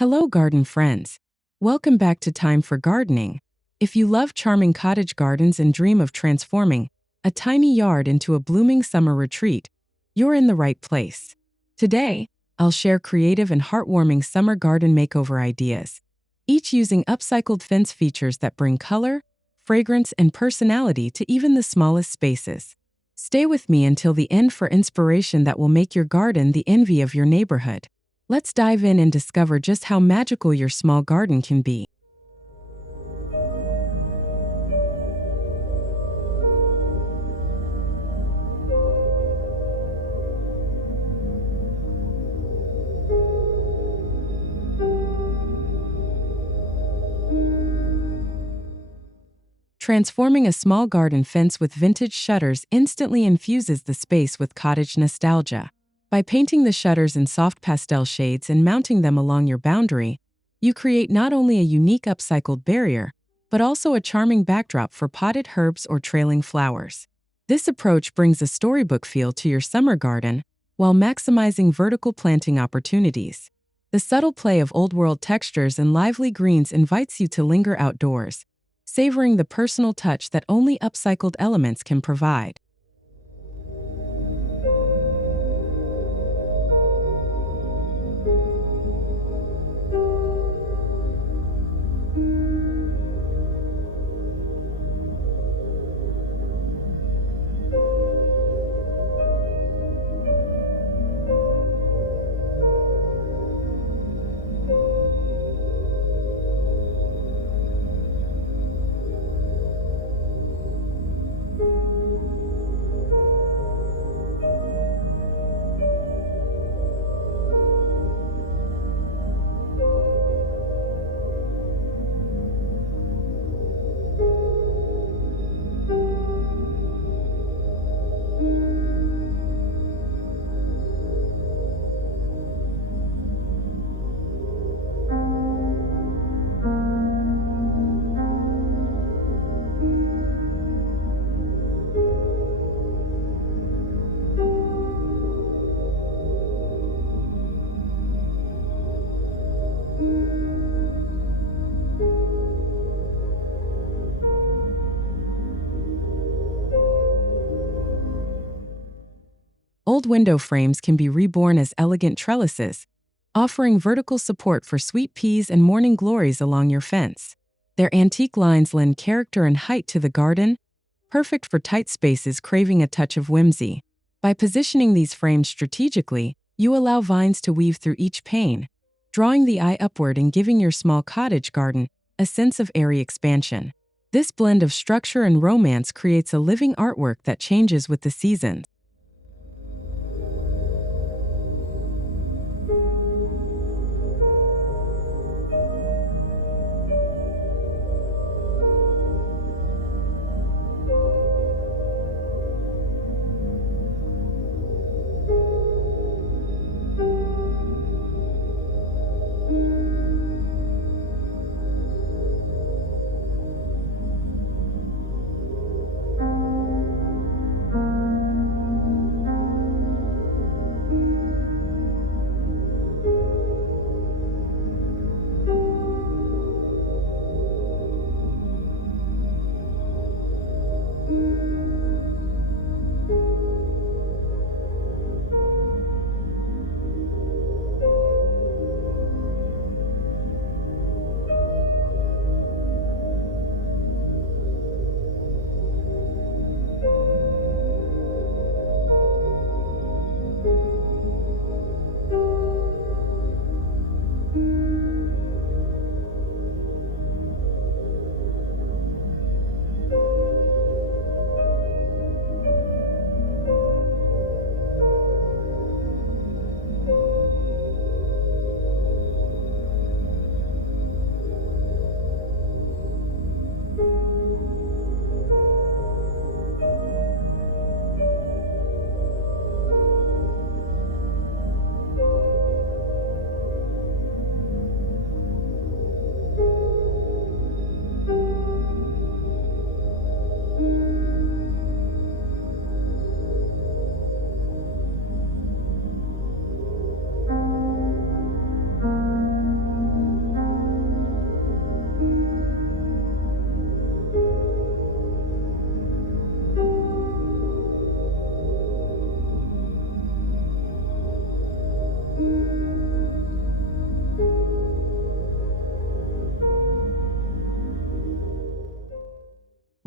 Hello, garden friends. Welcome back to Time for Gardening. If you love charming cottage gardens and dream of transforming a tiny yard into a blooming summer retreat, you're in the right place. Today, I'll share creative and heartwarming summer garden makeover ideas, each using upcycled fence features that bring color, fragrance, and personality to even the smallest spaces. Stay with me until the end for inspiration that will make your garden the envy of your neighborhood. Let's dive in and discover just how magical your small garden can be. Transforming a small garden fence with vintage shutters instantly infuses the space with cottage nostalgia. By painting the shutters in soft pastel shades and mounting them along your boundary, you create not only a unique upcycled barrier, but also a charming backdrop for potted herbs or trailing flowers. This approach brings a storybook feel to your summer garden while maximizing vertical planting opportunities. The subtle play of old-world textures and lively greens invites you to linger outdoors, savoring the personal touch that only upcycled elements can provide. Old window frames can be reborn as elegant trellises, offering vertical support for sweet peas and morning glories along your fence. Their antique lines lend character and height to the garden, perfect for tight spaces craving a touch of whimsy. By positioning these frames strategically, you allow vines to weave through each pane, drawing the eye upward and giving your small cottage garden a sense of airy expansion. This blend of structure and romance creates a living artwork that changes with the seasons.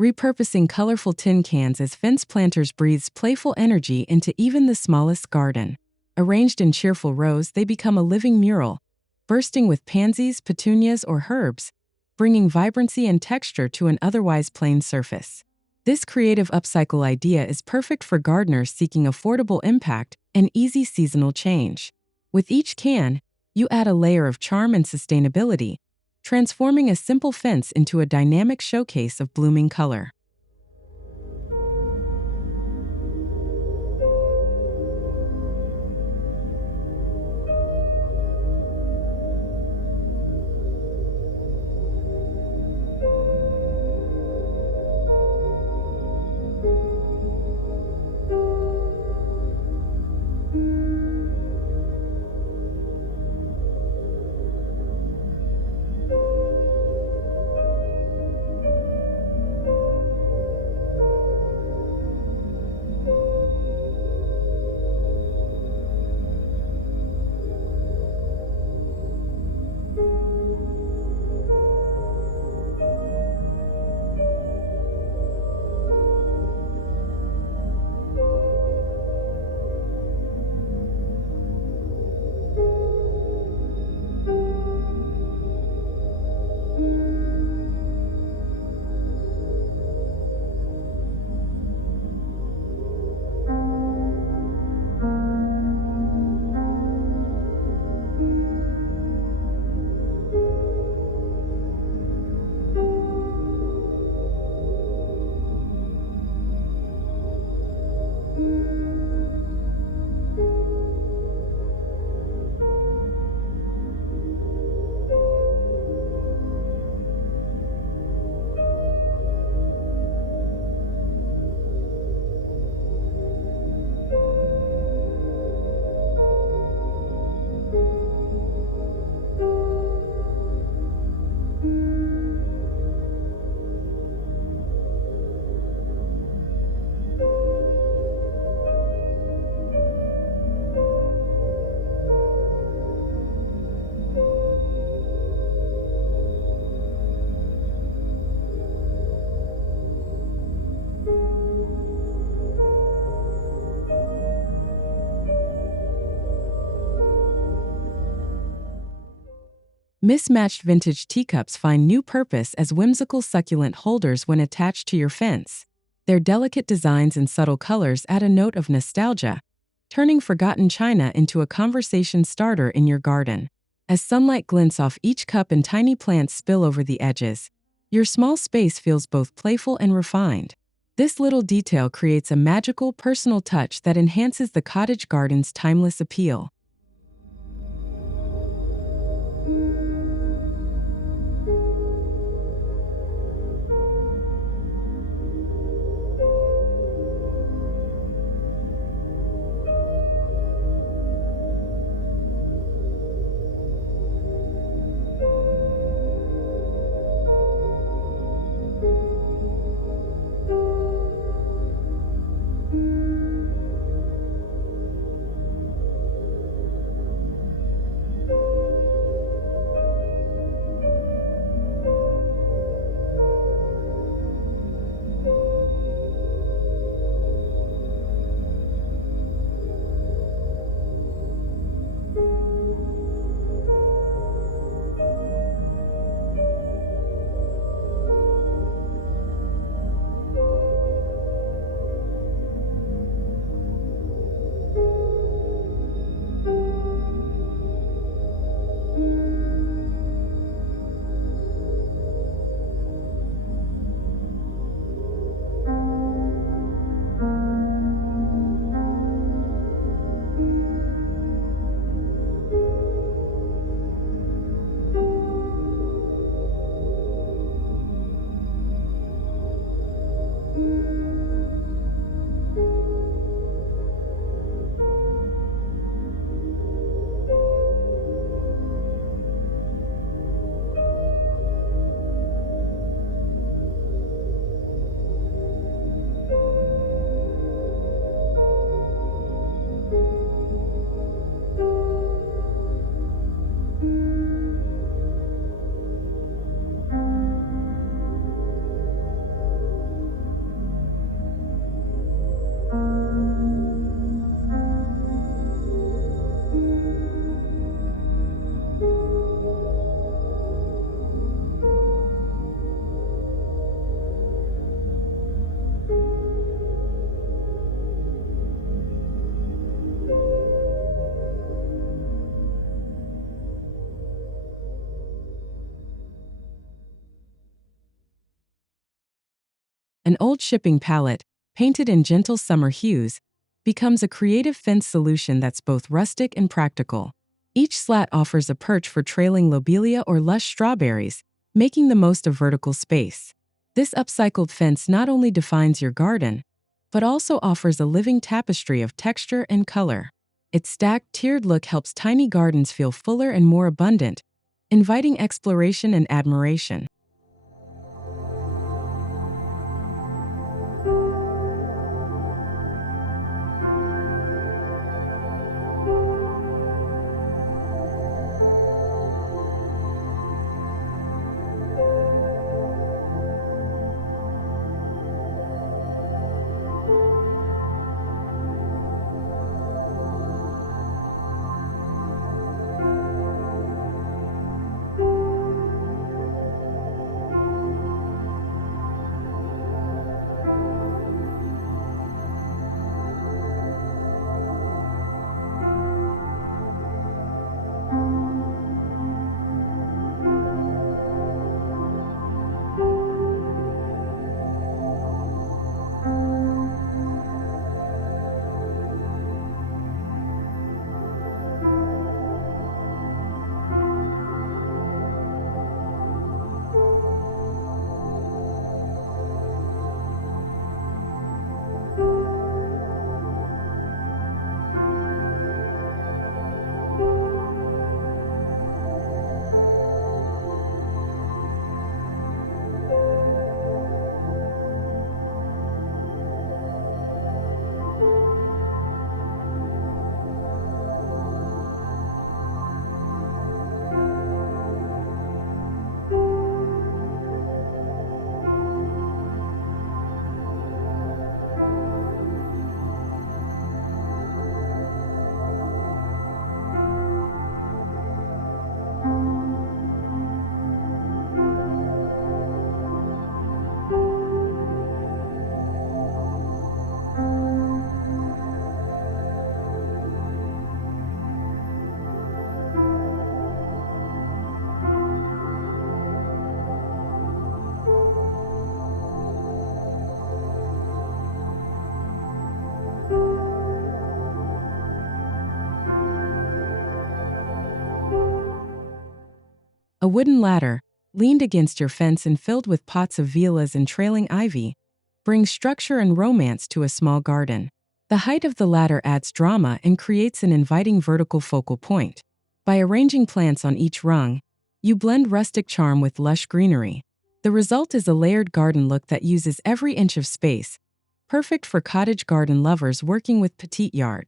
Repurposing colorful tin cans as fence planters breathes playful energy into even the smallest garden. Arranged in cheerful rows, they become a living mural, bursting with pansies, petunias, or herbs, bringing vibrancy and texture to an otherwise plain surface. This creative upcycle idea is perfect for gardeners seeking affordable impact and easy seasonal change. With each can, you add a layer of charm and sustainability, transforming a simple fence into a dynamic showcase of blooming color. Mismatched vintage teacups find new purpose as whimsical succulent holders when attached to your fence. Their delicate designs and subtle colors add a note of nostalgia, turning forgotten china into a conversation starter in your garden. As sunlight glints off each cup and tiny plants spill over the edges, your small space feels both playful and refined. This little detail creates a magical, personal touch that enhances the cottage garden's timeless appeal. An old shipping pallet, painted in gentle summer hues, becomes a creative fence solution that's both rustic and practical. Each slat offers a perch for trailing lobelia or lush strawberries, making the most of vertical space. This upcycled fence not only defines your garden, but also offers a living tapestry of texture and color. Its stacked, tiered look helps tiny gardens feel fuller and more abundant, inviting exploration and admiration. A wooden ladder, leaned against your fence and filled with pots of violas and trailing ivy, brings structure and romance to a small garden. The height of the ladder adds drama and creates an inviting vertical focal point. By arranging plants on each rung, you blend rustic charm with lush greenery. The result is a layered garden look that uses every inch of space, perfect for cottage garden lovers working with petite yard.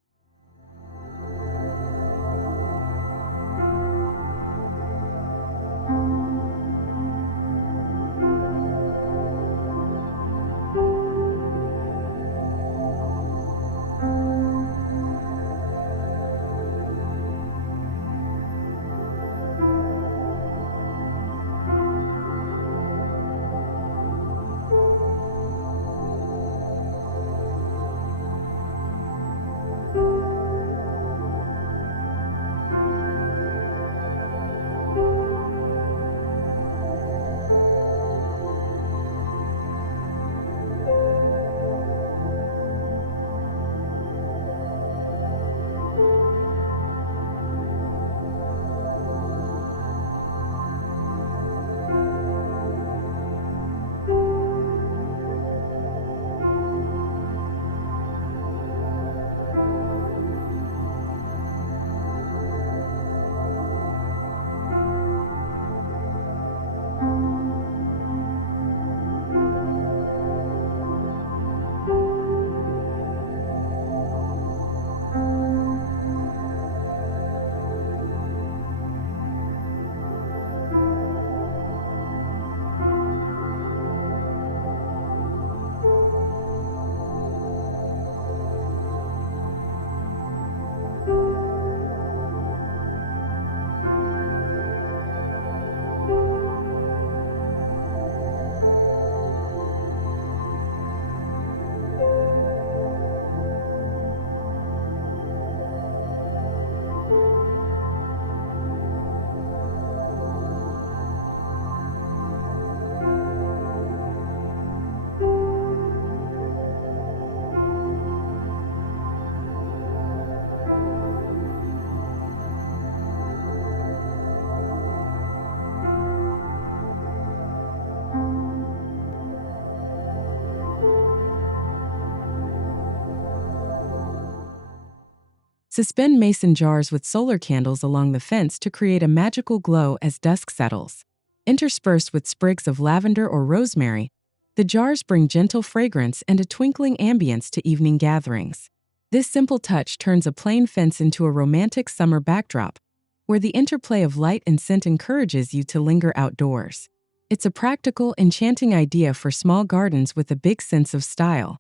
Suspend mason jars with solar candles along the fence to create a magical glow as dusk settles. Interspersed with sprigs of lavender or rosemary, the jars bring gentle fragrance and a twinkling ambience to evening gatherings. This simple touch turns a plain fence into a romantic summer backdrop, where the interplay of light and scent encourages you to linger outdoors. It's a practical, enchanting idea for small gardens with a big sense of style.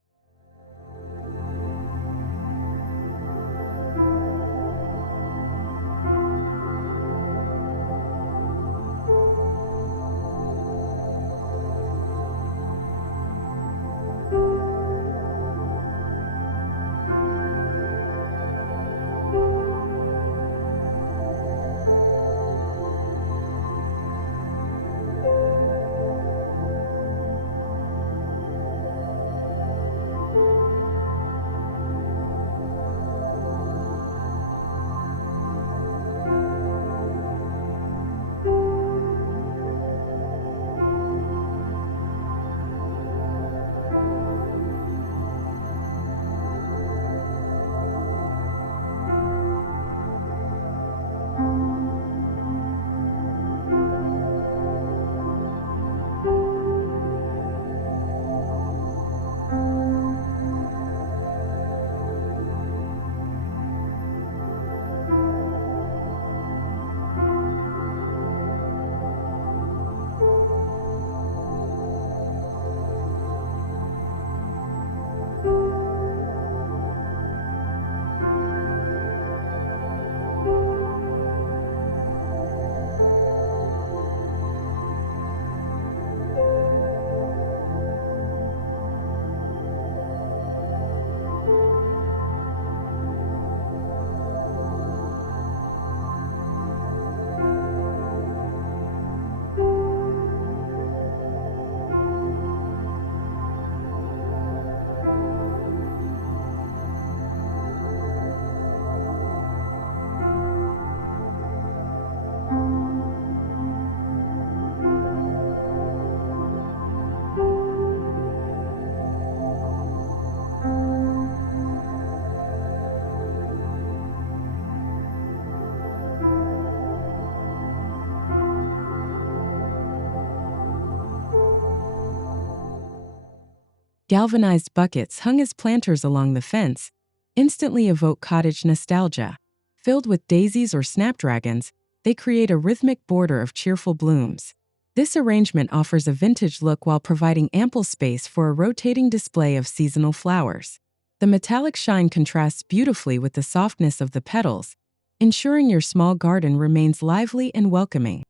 Galvanized buckets hung as planters along the fence instantly evoke cottage nostalgia. Filled with daisies or snapdragons, they create a rhythmic border of cheerful blooms. This arrangement offers a vintage look while providing ample space for a rotating display of seasonal flowers. The metallic shine contrasts beautifully with the softness of the petals, ensuring your small garden remains lively and welcoming.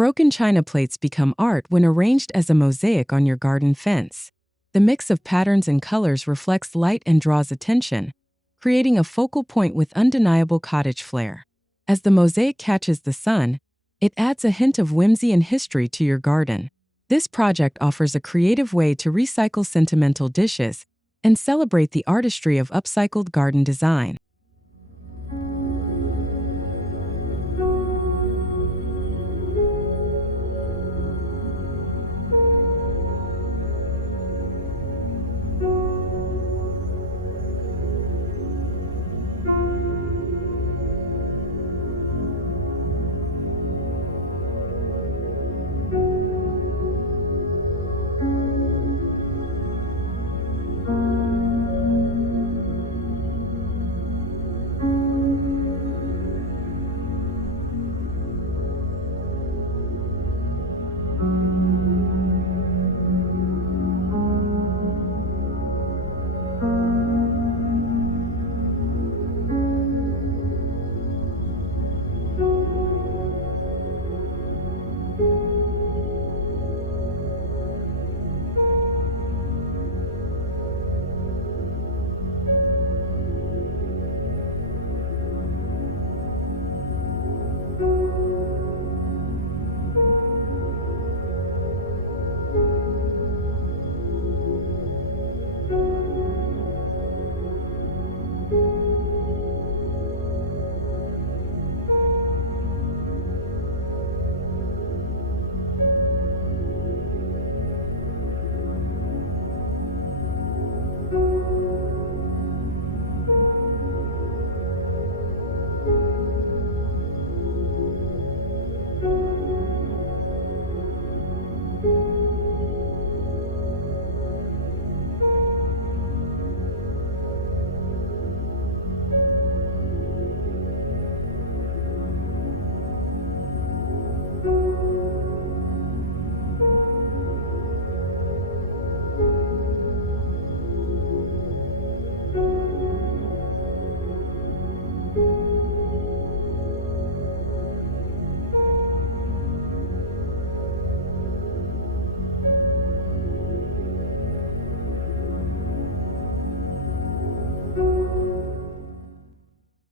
Broken china plates become art when arranged as a mosaic on your garden fence. The mix of patterns and colors reflects light and draws attention, creating a focal point with undeniable cottage flair. As the mosaic catches the sun, it adds a hint of whimsy and history to your garden. This project offers a creative way to recycle sentimental dishes and celebrate the artistry of upcycled garden design.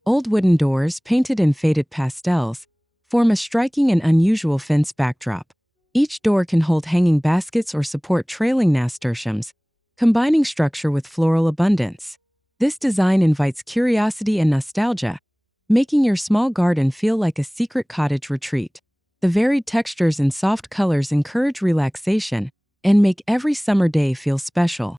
Old wooden doors, painted in faded pastels, form a striking and unusual fence backdrop. Each door can hold hanging baskets or support trailing nasturtiums, combining structure with floral abundance. This design invites curiosity and nostalgia, making your small garden feel like a secret cottage retreat. The varied textures and soft colors encourage relaxation and make every summer day feel special.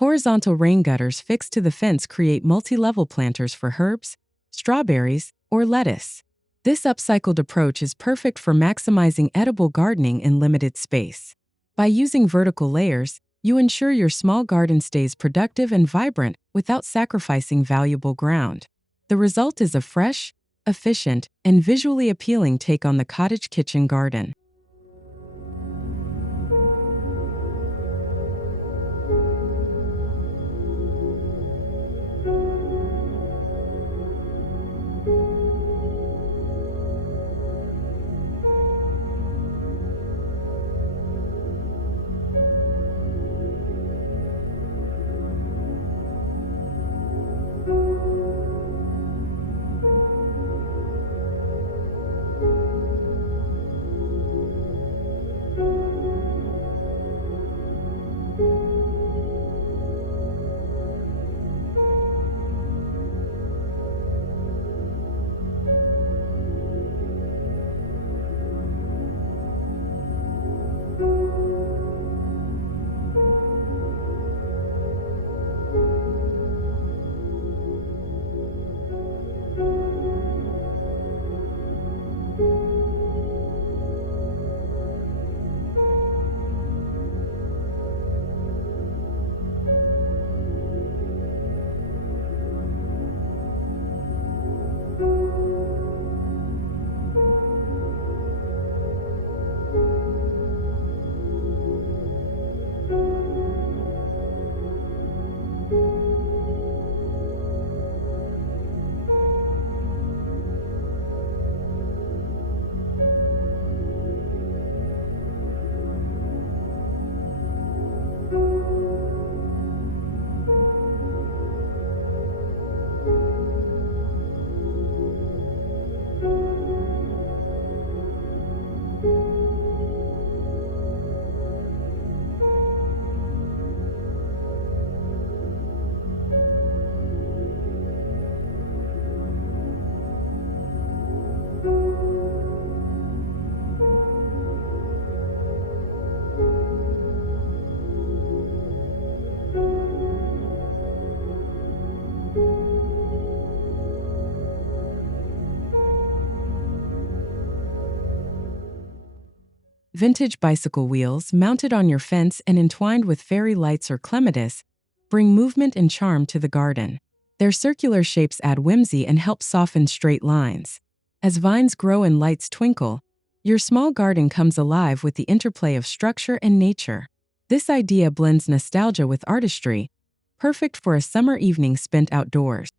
Horizontal rain gutters fixed to the fence create multi-level planters for herbs, strawberries, or lettuce. This upcycled approach is perfect for maximizing edible gardening in limited space. By using vertical layers, you ensure your small garden stays productive and vibrant without sacrificing valuable ground. The result is a fresh, efficient, and visually appealing take on the cottage kitchen garden. Vintage bicycle wheels mounted on your fence and entwined with fairy lights or clematis bring movement and charm to the garden. Their circular shapes add whimsy and help soften straight lines. As vines grow and lights twinkle, your small garden comes alive with the interplay of structure and nature. This idea blends nostalgia with artistry, perfect for a summer evening spent outdoors.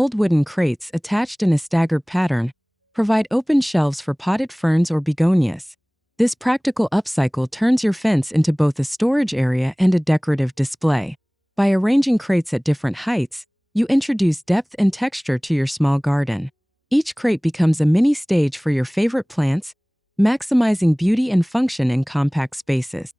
old wooden crates attached in a staggered pattern provide open shelves for potted ferns or begonias. This practical upcycle turns your fence into both a storage area and a decorative display. By arranging crates at different heights, you introduce depth and texture to your small garden. Each crate becomes a mini stage for your favorite plants, maximizing beauty and function in compact spaces.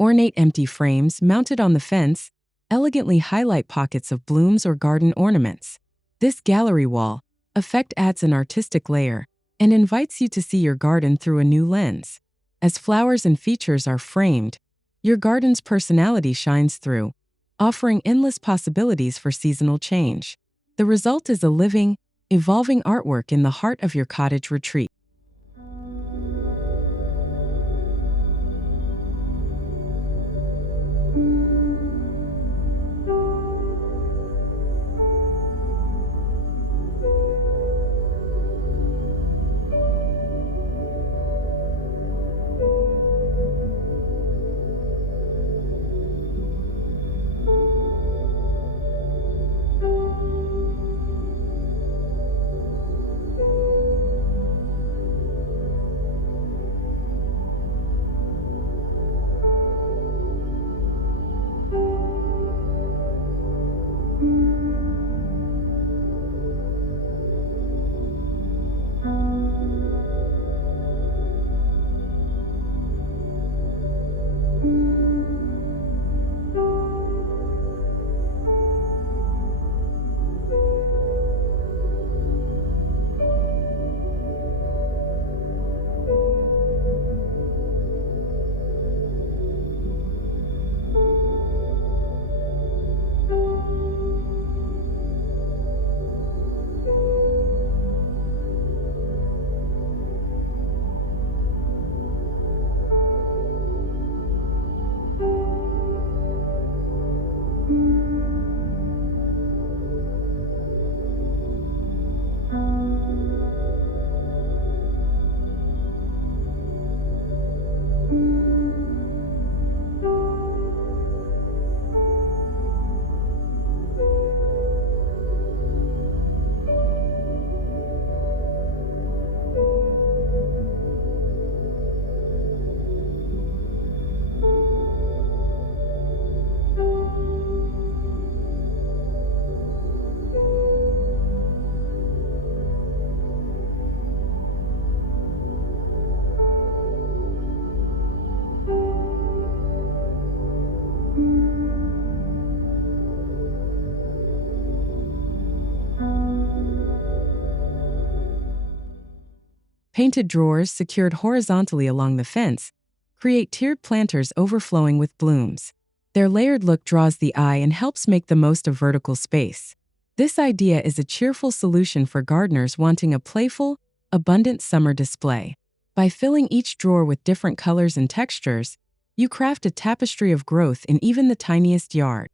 Ornate empty frames mounted on the fence elegantly highlight pockets of blooms or garden ornaments. This gallery wall effect adds an artistic layer and invites you to see your garden through a new lens. As flowers and features are framed, your garden's personality shines through, offering endless possibilities for seasonal change. The result is a living, evolving artwork in the heart of your cottage retreat. Painted drawers secured horizontally along the fence create tiered planters overflowing with blooms. Their layered look draws the eye and helps make the most of vertical space. This idea is a cheerful solution for gardeners wanting a playful, abundant summer display. By filling each drawer with different colors and textures, you craft a tapestry of growth in even the tiniest yard.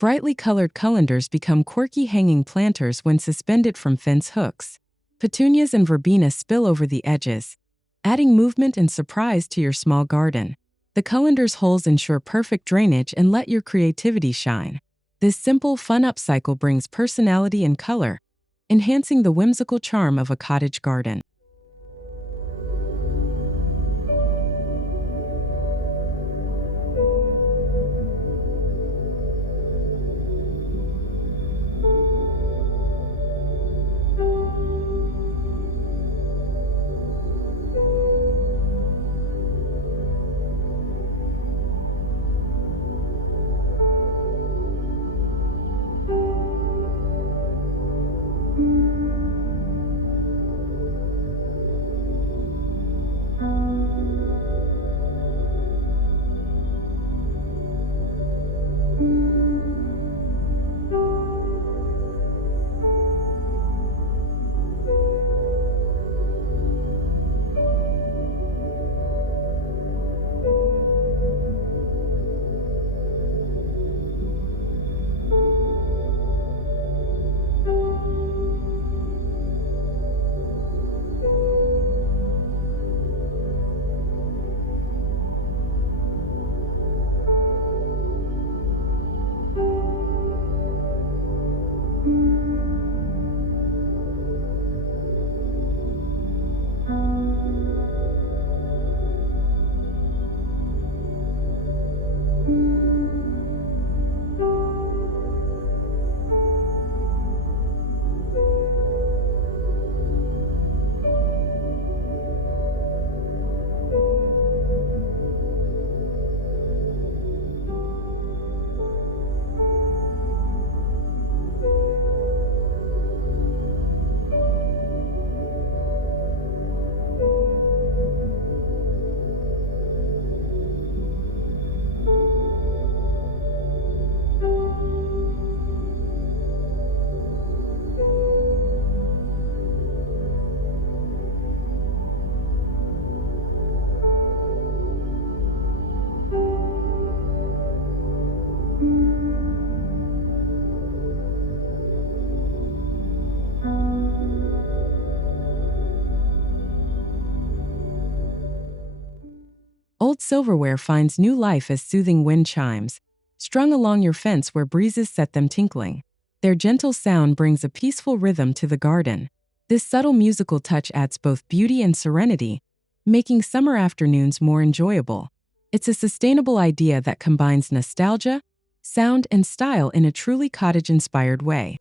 Brightly colored colanders become quirky hanging planters when suspended from fence hooks. Petunias and verbena spill over the edges, adding movement and surprise to your small garden. The colander's holes ensure perfect drainage and let your creativity shine. This simple, fun upcycle brings personality and color, enhancing the whimsical charm of a cottage garden. Old silverware finds new life as soothing wind chimes, strung along your fence where breezes set them tinkling. Their gentle sound brings a peaceful rhythm to the garden. This subtle musical touch adds both beauty and serenity, making summer afternoons more enjoyable. It's a sustainable idea that combines nostalgia, sound, and style in a truly cottage-inspired way.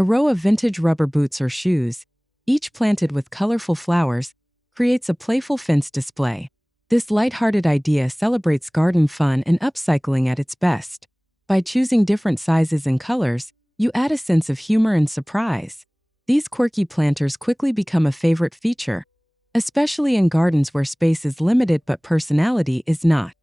A row of vintage rubber boots or shoes, each planted with colorful flowers, creates a playful fence display. This lighthearted idea celebrates garden fun and upcycling at its best. By choosing different sizes and colors, you add a sense of humor and surprise. These quirky planters quickly become a favorite feature, especially in gardens where space is limited but personality is not.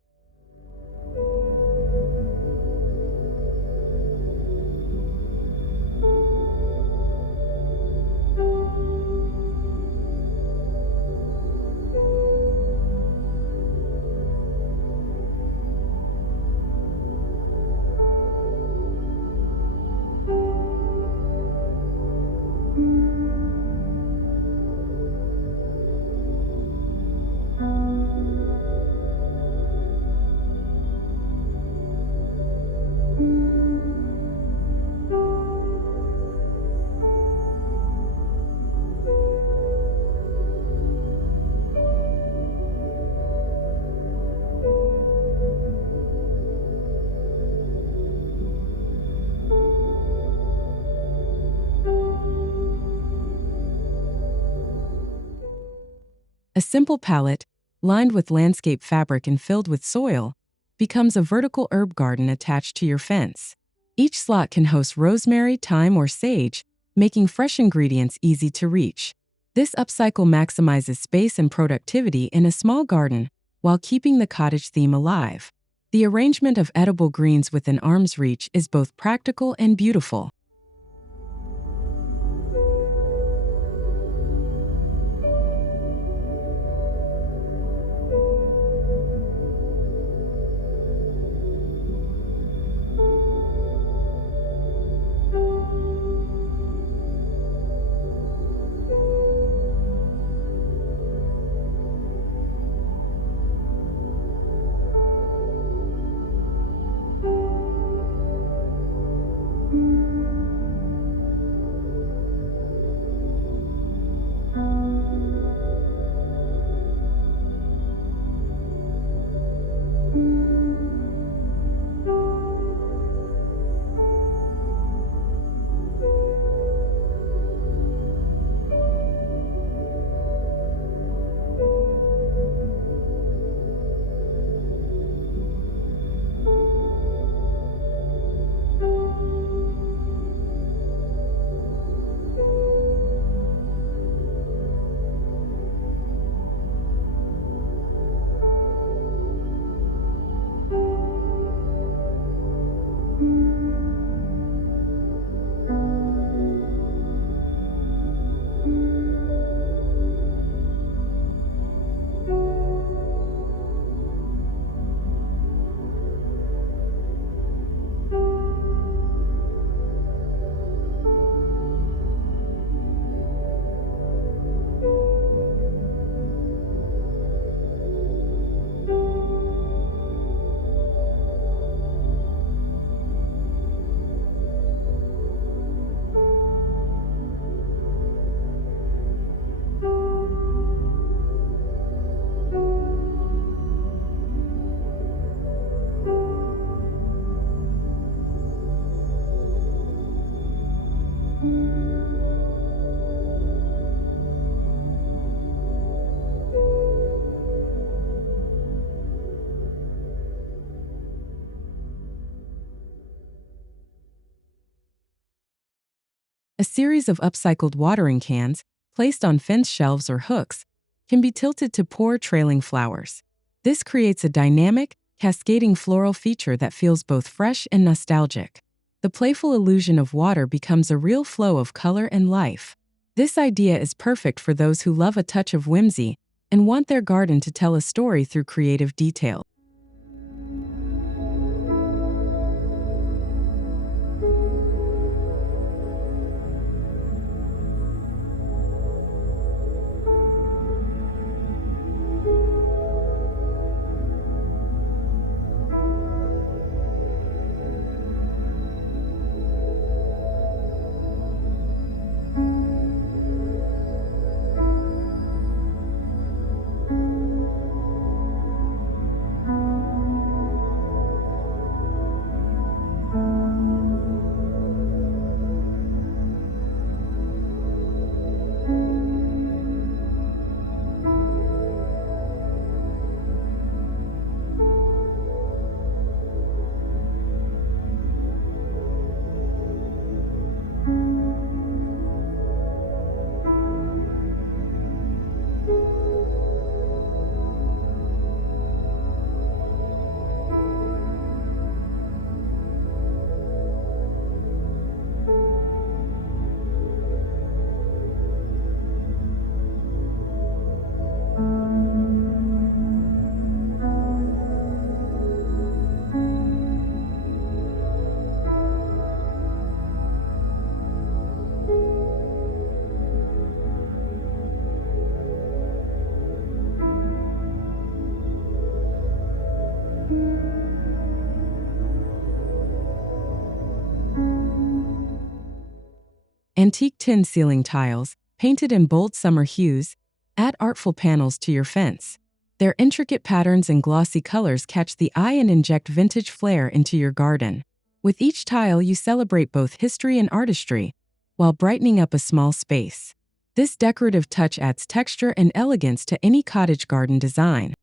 A simple pallet, lined with landscape fabric and filled with soil, becomes a vertical herb garden attached to your fence. Each slot can host rosemary, thyme, or sage, making fresh ingredients easy to reach. This upcycle maximizes space and productivity in a small garden while keeping the cottage theme alive. The arrangement of edible greens within arm's reach is both practical and beautiful. A series of upcycled watering cans, placed on fence shelves or hooks, can be tilted to pour trailing flowers. This creates a dynamic, cascading floral feature that feels both fresh and nostalgic. The playful illusion of water becomes a real flow of color and life. This idea is perfect for those who love a touch of whimsy and want their garden to tell a story through creative detail. Antique tin ceiling tiles, painted in bold summer hues, add artful panels to your fence. Their intricate patterns and glossy colors catch the eye and inject vintage flair into your garden. With each tile, you celebrate both history and artistry, while brightening up a small space. This decorative touch adds texture and elegance to any cottage garden design.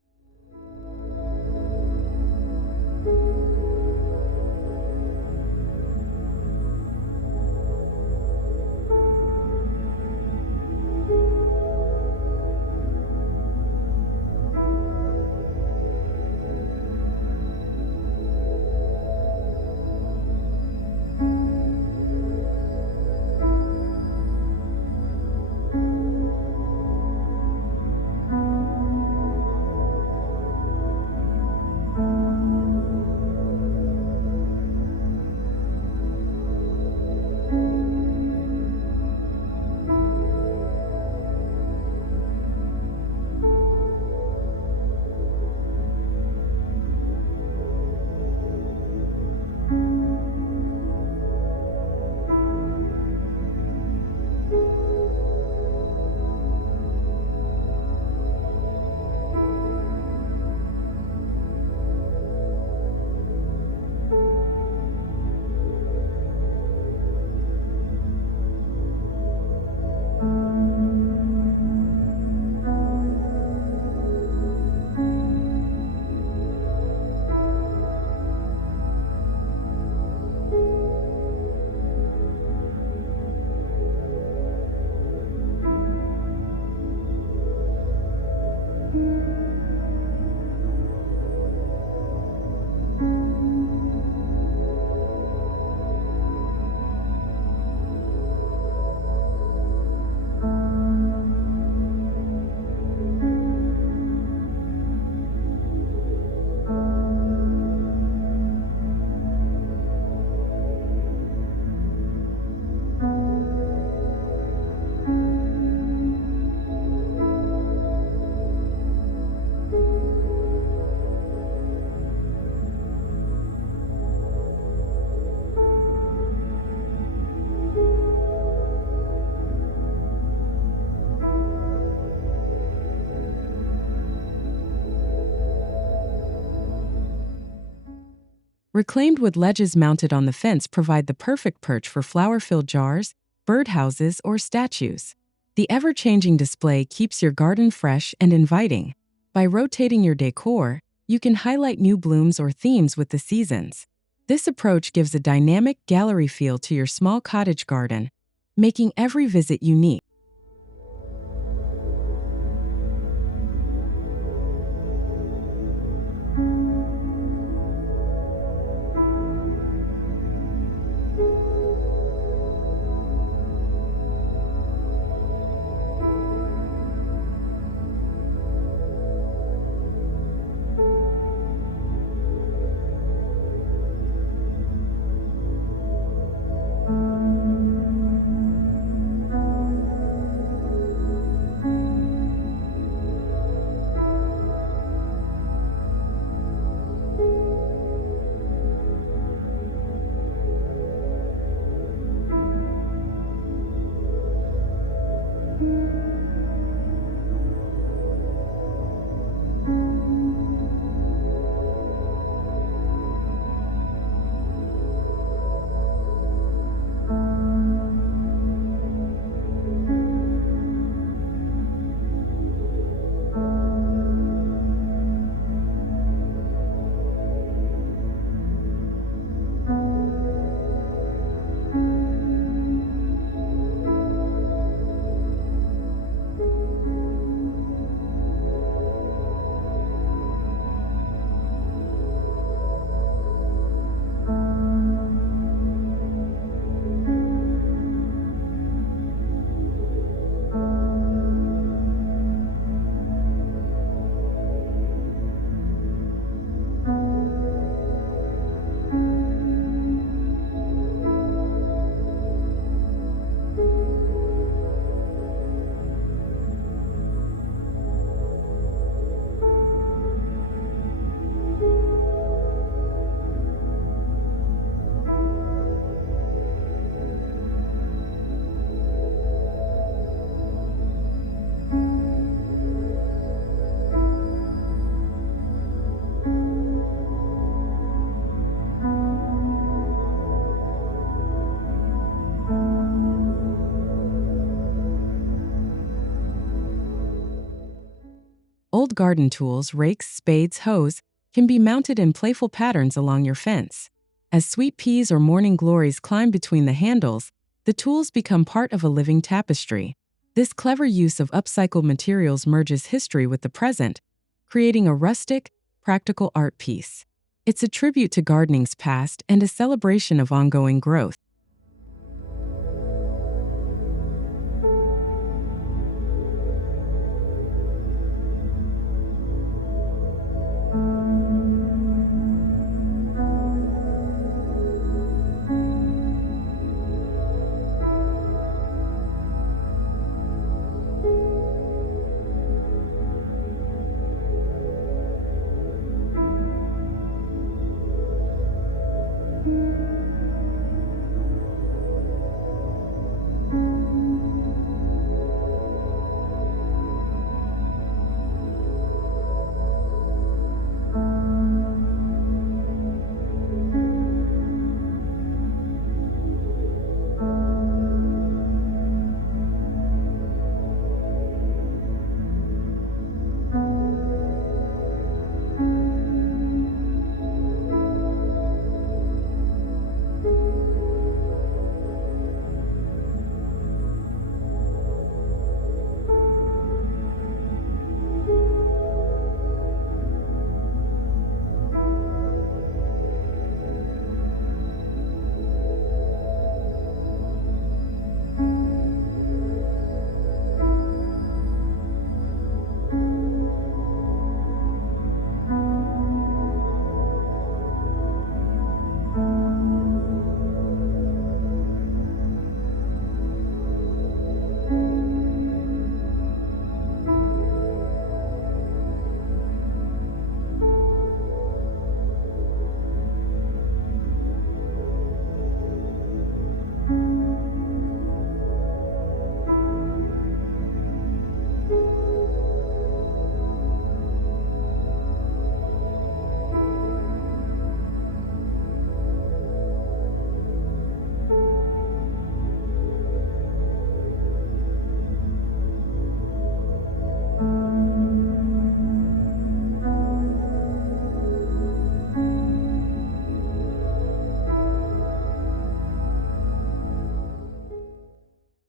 Reclaimed wood ledges mounted on the fence provide the perfect perch for flower-filled jars, birdhouses, or statues. The ever-changing display keeps your garden fresh and inviting. By rotating your decor, you can highlight new blooms or themes with the seasons. This approach gives a dynamic gallery feel to your small cottage garden, making every visit unique. Old garden tools, rakes, spades, hoes, can be mounted in playful patterns along your fence. As sweet peas or morning glories climb between the handles, the tools become part of a living tapestry. This clever use of upcycled materials merges history with the present, creating a rustic, practical art piece. It's a tribute to gardening's past and a celebration of ongoing growth.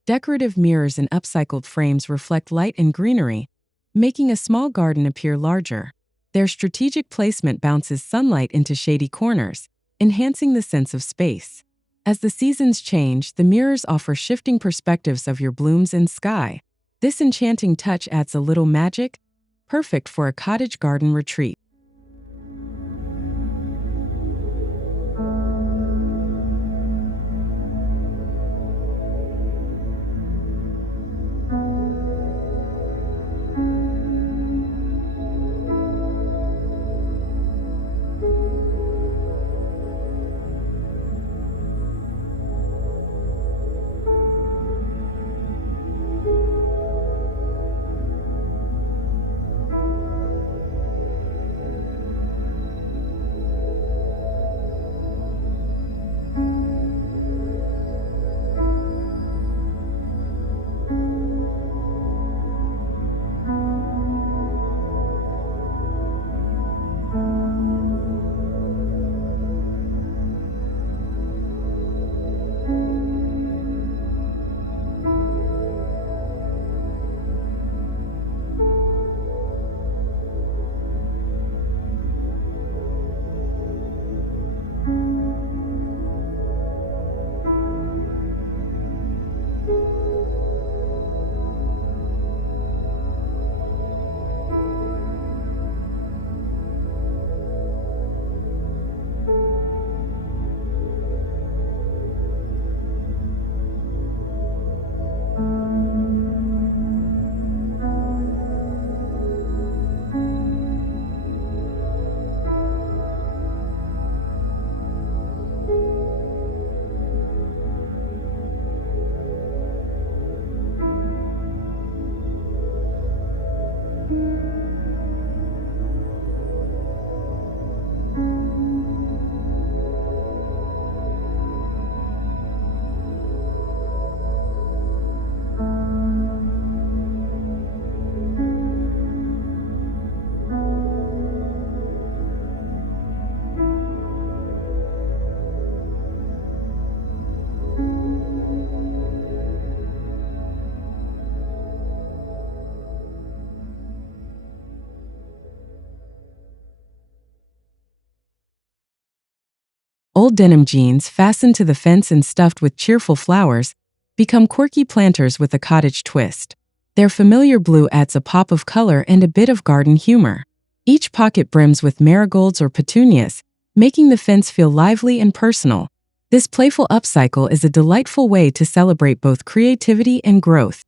Decorative mirrors and upcycled frames reflect light and greenery, making a small garden appear larger. Their strategic placement bounces sunlight into shady corners, enhancing the sense of space. As the seasons change, the mirrors offer shifting perspectives of your blooms and sky. This enchanting touch adds a little magic, perfect for a cottage garden retreat. Old denim jeans, fastened to the fence and stuffed with cheerful flowers, become quirky planters with a cottage twist. Their familiar blue adds a pop of color and a bit of garden humor. Each pocket brims with marigolds or petunias, making the fence feel lively and personal. This playful upcycle is a delightful way to celebrate both creativity and growth.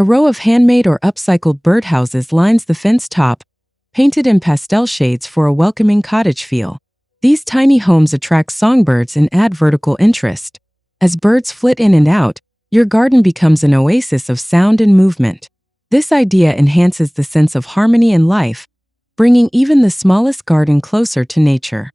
A row of handmade or upcycled birdhouses lines the fence top, painted in pastel shades for a welcoming cottage feel. These tiny homes attract songbirds and add vertical interest. As birds flit in and out, your garden becomes an oasis of sound and movement. This idea enhances the sense of harmony and life, bringing even the smallest garden closer to nature.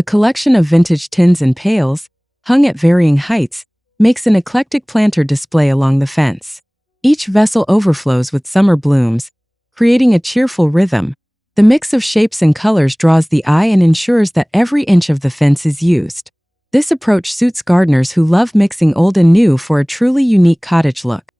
A collection of vintage tins and pails, hung at varying heights, makes an eclectic planter display along the fence. Each vessel overflows with summer blooms, creating a cheerful rhythm. The mix of shapes and colors draws the eye and ensures that every inch of the fence is used. This approach suits gardeners who love mixing old and new for a truly unique cottage look.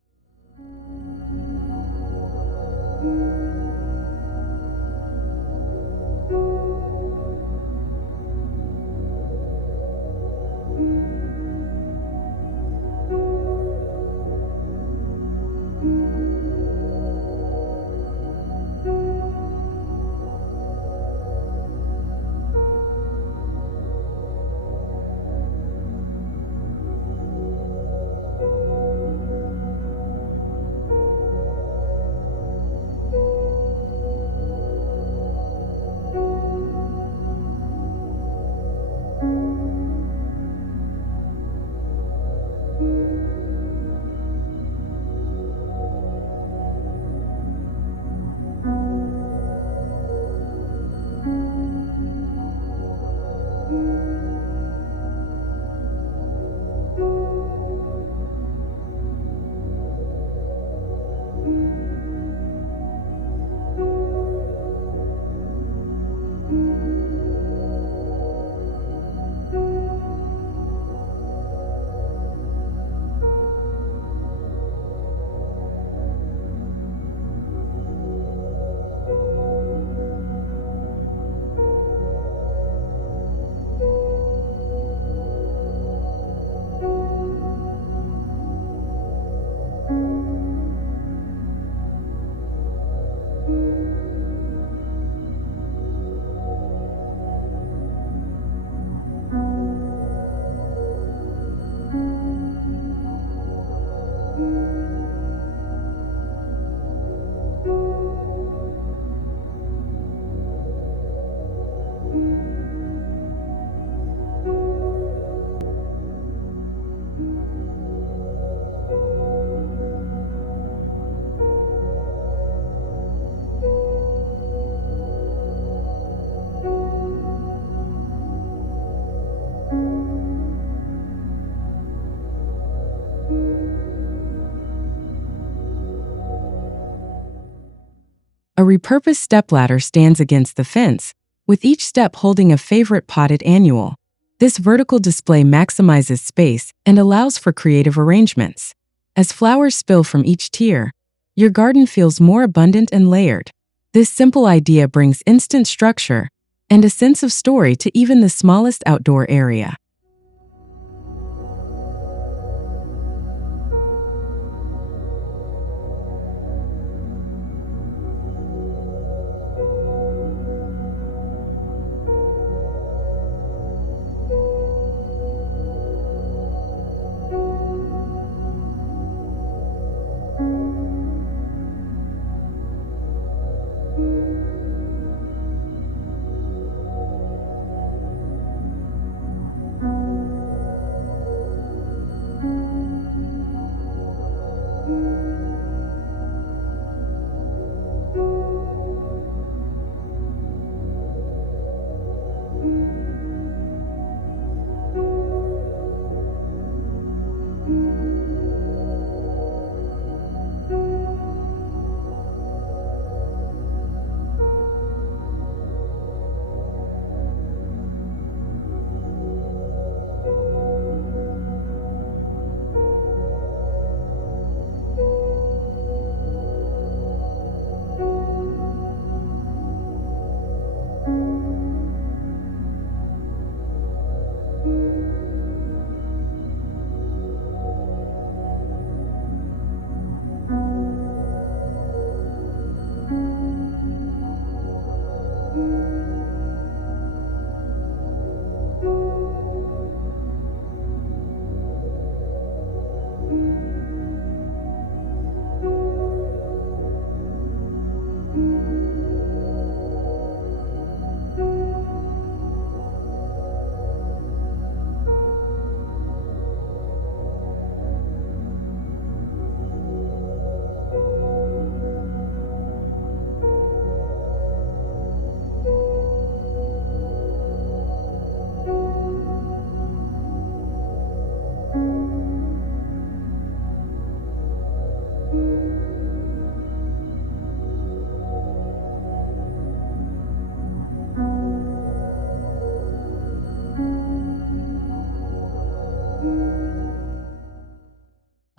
A repurposed stepladder stands against the fence, with each step holding a favorite potted annual. This vertical display maximizes space and allows for creative arrangements. As flowers spill from each tier, your garden feels more abundant and layered. This simple idea brings instant structure and a sense of story to even the smallest outdoor area.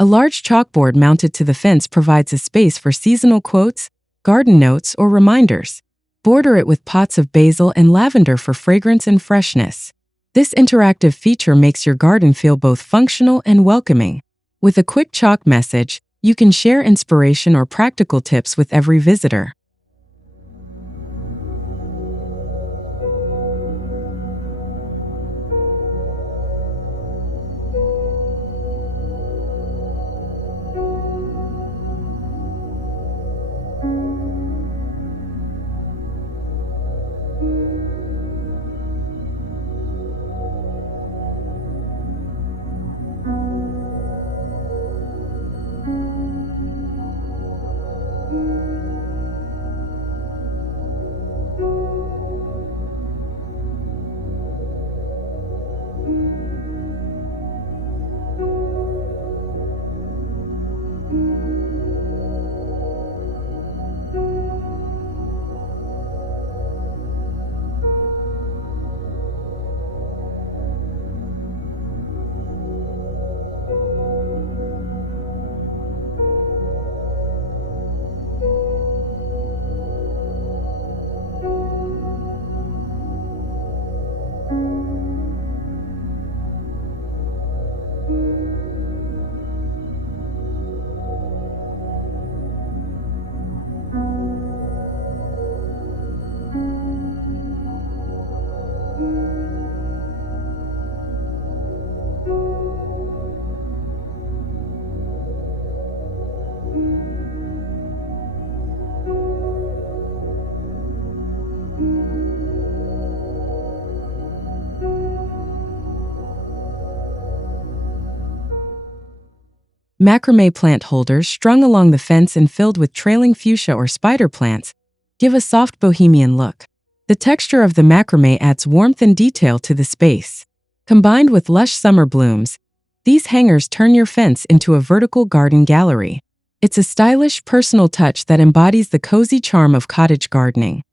A large chalkboard mounted to the fence provides a space for seasonal quotes, garden notes, or reminders. Border it with pots of basil and lavender for fragrance and freshness. This interactive feature makes your garden feel both functional and welcoming. With a quick chalk message, you can share inspiration or practical tips with every visitor. Macrame plant holders strung along the fence and filled with trailing fuchsia or spider plants give a soft bohemian look. The texture of the macrame adds warmth and detail to the space. Combined with lush summer blooms, these hangers turn your fence into a vertical garden gallery. It's a stylish, personal touch that embodies the cozy charm of cottage gardening.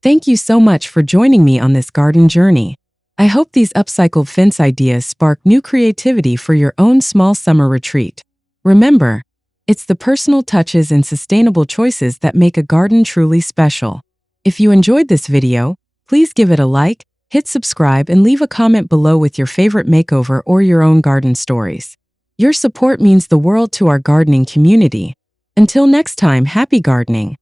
Thank you so much for joining me on this garden journey. I hope these upcycled fence ideas spark new creativity for your own small summer retreat. Remember, it's the personal touches and sustainable choices that make a garden truly special. If you enjoyed this video, please give it a like, hit subscribe, and leave a comment below with your favorite makeover or your own garden stories. Your support means the world to our gardening community. Until next time, happy gardening!